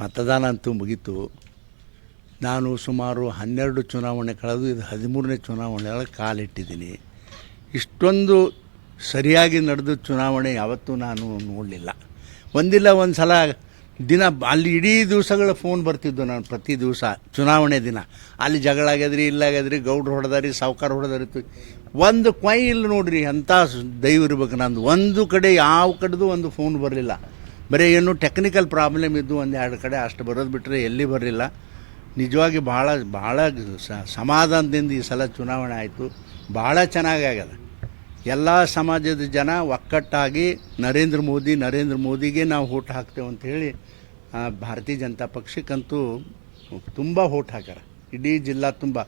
ಮತದಾನ ಅಂತೂ ಮುಗೀತು. ನಾನು ಸುಮಾರು 12 ಚುನಾವಣೆ ಕಳೆದು ಇದು 13ನೇ ಚುನಾವಣೆಯೊಳಗೆ ಕಾಲಿಟ್ಟಿದ್ದೀನಿ. ಇಷ್ಟೊಂದು ಸರಿಯಾಗಿ ನಡೆದ ಚುನಾವಣೆ ಯಾವತ್ತೂ ನಾನು ನೋಡಲಿಲ್ಲ. ಒಂದಿಲ್ಲ ಒಂದು ಸಲ ದಿನ ಅಲ್ಲಿ ಇಡೀ ದಿವಸಗಳ ಫೋನ್ ಬರ್ತಿದ್ದು ನಾನು ಪ್ರತಿ ದಿವಸ ಚುನಾವಣೆ ದಿನ. ಅಲ್ಲಿ ಜಗಳ ಆಗ್ಯದ್ರಿ, ಇಲ್ಲಾಗ್ಯದ್ರಿ, ಗೌಡ್ರು ಹೊಡೆದಾರಿ, ಸಾವ್ಕಾರ ಹೊಡೆದಾರಿತ್ತು. ಒಂದು ಕೊಯ್ ಇಲ್ಲ ನೋಡ್ರಿ, ಅಂಥ ದೈವ ಇರ್ಬೇಕು ನಂದು. ಒಂದು ಕಡೆ ಯಾವ ಕಡೆದು ಒಂದು ಫೋನ್ ಬರಲಿಲ್ಲ. ಬರೀ ಏನು ಟೆಕ್ನಿಕಲ್ ಪ್ರಾಬ್ಲಮ್ ಇದ್ದು ಒಂದೆರಡು ಕಡೆ ಅಷ್ಟು ಬರೋದು ಬಿಟ್ಟರೆ ಎಲ್ಲಿ ಬರಲಿಲ್ಲ. ನಿಜವಾಗಿ ಭಾಳ ಸಮಾಧಾನದಿಂದ ಈ ಸಲ ಚುನಾವಣೆ ಆಯಿತು. ಭಾಳ ಚೆನ್ನಾಗಿ ಆಗ್ಯದ. ಎಲ್ಲ ಸಮಾಜದ ಜನ ಒಕ್ಕಟ್ಟಾಗಿ ನರೇಂದ್ರ ಮೋದಿಗೆ ನಾವು ಓಟ್ ಹಾಕ್ತೇವೆ ಅಂಥೇಳಿ ಭಾರತೀಯ ಜನತಾ ಪಕ್ಷಕ್ಕಂತೂ ತುಂಬ ಓಟ್ ಹಾಕ್ಯಾರ. ಇಡೀ ಜಿಲ್ಲಾ ತುಂಬ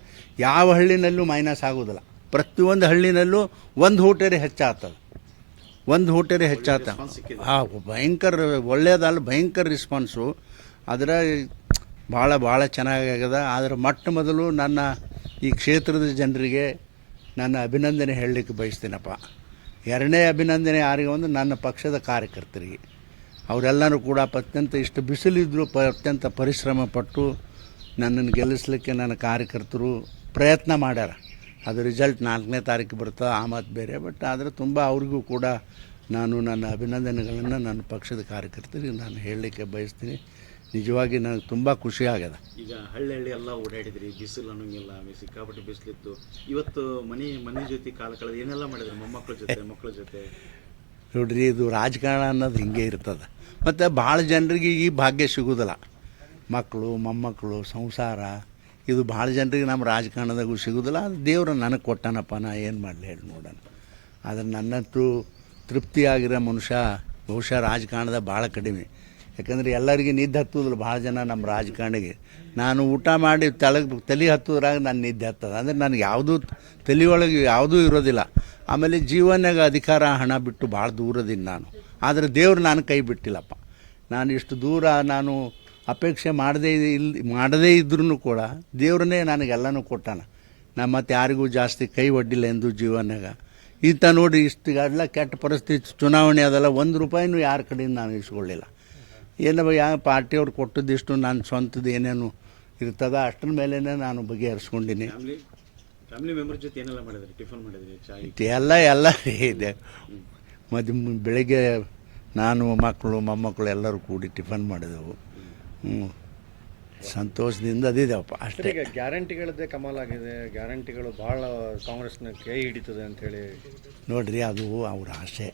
ಯಾವ ಹಳ್ಳಿನಲ್ಲೂ ಮೈನಸ್ ಆಗೋದಿಲ್ಲ. ಪ್ರತಿಯೊಂದು ಹಳ್ಳಿನಲ್ಲೂ ಒಂದು ಓಟೇರೆ ಹೆಚ್ಚಾಗ್ತದೆ, ಒಂದು ಓಟೇರೆ ಹೆಚ್ಚಾಗ್ತದೆ. ಭಯಂಕರ ಒಳ್ಳೆಯದಲ್ಲ, ಭಯಂಕರ ರೆಸ್ಪಾನ್ಸು. ಅದರ ಭಾಳ ಚೆನ್ನಾಗ್ಯಾಗದ. ಆದರೆ ಮೊದಲು ನನ್ನ ಈ ಕ್ಷೇತ್ರದ ಜನರಿಗೆ ನನ್ನ ಅಭಿನಂದನೆ ಹೇಳಲಿಕ್ಕೆ ಬಯಸ್ತೀನಪ್ಪ. ಎರಡನೇ ಅಭಿನಂದನೆ ಯಾರಿಗೆ ಒಂದು ನನ್ನ ಪಕ್ಷದ ಕಾರ್ಯಕರ್ತರಿಗೆ. ಅವರೆಲ್ಲರೂ ಕೂಡ ಅತ್ಯಂತ ಇಷ್ಟು ಬಿಸಿಲಿದ್ದರೂ ಅತ್ಯಂತ ಪರಿಶ್ರಮ ಪಟ್ಟು ನನ್ನನ್ನು ಗೆಲ್ಲಿಸಲಿಕ್ಕೆ ನನ್ನ ಕಾರ್ಯಕರ್ತರು ಪ್ರಯತ್ನ ಮಾಡ್ಯಾರ. ಅದು ರಿಸಲ್ಟ್ 4ನೇ ತಾರೀಕು ಬರ್ತದೆ, ಆ ಮಾತು ಬೇರೆ. ಬಟ್ ಆದರೆ ತುಂಬ ಅವ್ರಿಗೂ ಕೂಡ ನಾನು ನನ್ನ ಅಭಿನಂದನೆಗಳನ್ನು ನನ್ನ ಪಕ್ಷದ ಕಾರ್ಯಕರ್ತರಿಗೆ ನಾನು ಹೇಳಲಿಕ್ಕೆ ಬಯಸ್ತೀನಿ. ನಿಜವಾಗಿ ನನಗೆ ತುಂಬ ಖುಷಿ ಆಗ್ಯದ. ಈಗ ಹಳ್ಳಿ ಎಲ್ಲ ಓಡಾಡಿದ್ರಿ, ಬಿಸಿಲು ಅನ್ನೋಂಗಿಲ್ಲ, ಸಿಕ್ಕಾಪಟ್ಟೆ ಬಿಸಿಲಿತ್ತು. ಇವತ್ತು ಮನೆ ಜೊತೆ ಕಾಲ ಕಳೆದು ಏನೆಲ್ಲ ಮಾಡಿದ್ರಿ ಮೊಮ್ಮಕ್ಕಳ ಜೊತೆ, ಮಕ್ಕಳ ಜೊತೆ? ನೋಡ್ರಿ, ಇದು ರಾಜಕಾರಣ ಅನ್ನೋದು ಹಿಂಗೆ ಇರ್ತದೆ. ಮತ್ತು ಭಾಳ ಜನರಿಗೆ ಈ ಭಾಗ್ಯ ಸಿಗೋದಿಲ್ಲ. ಮಕ್ಕಳು, ಮೊಮ್ಮಕ್ಕಳು, ಸಂಸಾರ, ಇದು ಭಾಳ ಜನರಿಗೆ ನಮ್ಮ ರಾಜಕಾರಣದಾಗೂ ಸಿಗೋದಿಲ್ಲ. ಅದು ದೇವರು ನನಗೆ ಕೊಟ್ಟಾನಪ್ಪ, ನಾ ಏನು ಮಾಡಲಿ ಹೇಳಿ ನೋಡೋಣ. ಆದರೆ ನನ್ನಂತೂ ತೃಪ್ತಿಯಾಗಿರೋ ಮನುಷ್ಯ ಬಹುಶಃ ರಾಜಕಾರಣದ ಭಾಳ ಕಡಿಮೆ. ಯಾಕಂದರೆ ಎಲ್ಲರಿಗೆ ನಿದ್ದೆ ಹತ್ತೋದಿಲ್ಲ ಭಾಳ ಜನ ನಮ್ಮ ರಾಜಕಾರಣಿಗೆ. ನಾನು ಊಟ ಮಾಡಿ ತಲೆ ಹತ್ತೋದ್ರಾಗ ನಾನು ನಿದ್ದೆ ಹತ್ತದ. ಅಂದರೆ ನನಗೆ ಯಾವುದೂ ತಲೆಯೊಳಗೆ ಯಾವುದೂ ಇರೋದಿಲ್ಲ. ಆಮೇಲೆ ಜೀವನಾಗ ಅಧಿಕಾರ, ಹಣ ಬಿಟ್ಟು ಭಾಳ ದೂರದಿಂದ ನಾನು. ಆದರೆ ದೇವ್ರು ನಾನು ಕೈ ಬಿಟ್ಟಿಲ್ಲಪ್ಪ. ನಾನು ಇಷ್ಟು ದೂರ ನಾನು ಅಪೇಕ್ಷೆ ಮಾಡದೇ ಇದ್ರೂ ಕೂಡ ದೇವ್ರನ್ನೇ ನನಗೆಲ್ಲನೂ ಕೊಟ್ಟಾನ. ನಾನು ಮತ್ತು ಯಾರಿಗೂ ಜಾಸ್ತಿ ಕೈ ಒಡ್ಡಿಲ್ಲ ಎಂದು ಜೀವನಾಗ. ಇಂಥ ನೋಡಿ ಇಷ್ಟೆಲ್ಲ ಕೆಟ್ಟ ಪರಿಸ್ಥಿತಿ ಚುನಾವಣೆ ಅದೆಲ್ಲ ₹1 ಯಾರ ಕಡೆಯಿಂದ ನಾನು ಇಸ್ಕೊಳ್ಳಿಲ್ಲ. ಏನೋ ಯಾವ ಪಾರ್ಟಿಯವ್ರು ಕೊಟ್ಟದ್ದಿಷ್ಟು ನನ್ನ ಸ್ವಂತದ್ದು ಏನೇನು ಇರ್ತದ ಅಷ್ಟರ ಮೇಲೇ ನಾನು ಬಗೆಹರಿಸ್ಕೊಂಡಿನಿ. ಫ್ಯಾಮಿಲಿ ಮೆಂಬರ್ ಜೊತೆ ಏನೆಲ್ಲ ಮಾಡಿದ್ರಿ? ಟಿಫನ್ ಮಾಡಿದ್ರಿ, ಚಾಯ್? ಎಲ್ಲ ಇದೆ. ಮತ್ತು ಬೆಳಗ್ಗೆ ನಾನು, ಮಕ್ಕಳು, ಮೊಮ್ಮಕ್ಕಳು ಎಲ್ಲರೂ ಕೂಡಿ ಟಿಫನ್ ಮಾಡಿದೆವು. ಸಂತೋಷದಿಂದ ಅದಿದೆವಪ್ಪ ಅಷ್ಟೇ. ಈಗ ಗ್ಯಾರಂಟಿಗಳದ್ದೇ ಕಮಾಲ್ ಆಗಿದೆ. ಗ್ಯಾರಂಟಿಗಳು ಭಾಳ ಕಾಂಗ್ರೆಸ್ನ ಕೈ ಹಿಡಿತದೆ ಅಂಥೇಳಿ. ನೋಡಿರಿ, ಅದು ಅವ್ರ ಆಸೆ.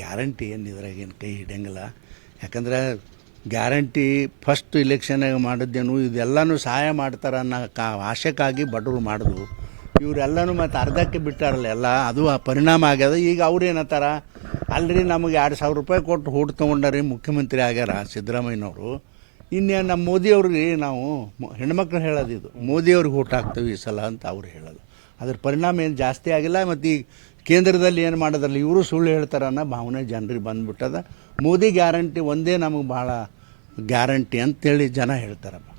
ಗ್ಯಾರಂಟಿ ಏನು ಇದ್ರಾಗೇನು ಕೈ ಹಿಡಿಯಂಗಿಲ್ಲ. ಯಾಕಂದರೆ ಗ್ಯಾರಂಟಿ ಫಸ್ಟ್ ಇಲೆಕ್ಷನ್ನಾಗ ಮಾಡಿದ್ದೇನು ಇದೆಲ್ಲನೂ ಸಹಾಯ ಮಾಡ್ತಾರೆ ಅನ್ನೋ ಆಶೆಕ್ಕಾಗಿ ಬಡವರು ಮಾಡಿದ್ರು. ಇವರೆಲ್ಲನೂ ಮತ್ತು ಅರ್ಧಕ್ಕೆ ಬಿಟ್ಟಾರಲ್ಲ ಎಲ್ಲ, ಅದು ಪರಿಣಾಮ ಆಗ್ಯದ. ಈಗ ಅವ್ರು ಏನತ್ತಾರ, ಅಲ್ರಿ ನಮಗೆ ₹2,000 ಕೊಟ್ಟು ಓಟ್ ತೊಗೊಂಡಾರಿ, ಮುಖ್ಯಮಂತ್ರಿ ಆಗ್ಯಾರ ಸಿದ್ದರಾಮಯ್ಯನವರು. ಇನ್ನೇನು ನಮ್ಮ ಮೋದಿಯವ್ರಿಗೆ ನಾವು ಹೆಣ್ಮಕ್ಳು ಹೇಳೋದಿದು, ಮೋದಿಯವ್ರಿಗೆ ಓಟ್ ಹಾಕ್ತೀವಿ ಈ ಸಲ ಅಂತ ಅವ್ರು ಹೇಳೋದು. ಅದ್ರ ಪರಿಣಾಮ ಏನು ಜಾಸ್ತಿ ಆಗಿಲ್ಲ. ಮತ್ತು ಈ ಕೇಂದ್ರದಲ್ಲಿ ಏನು ಮಾಡೋದ್ರಲ್ಲ, ಇವರು ಸುಳ್ಳು ಹೇಳ್ತಾರೆ ಅನ್ನೋ ಭಾವನೆ ಜನರಿಗೆ ಬಂದುಬಿಟ್ಟದ. ಮೋದಿ ಗ್ಯಾರಂಟಿ ಒಂದೇ ನಮಗೆ ಭಾಳ ಗ್ಯಾರಂಟಿ ಅಂತೇಳಿ ಜನ ಹೇಳ್ತಾರಪ್ಪ.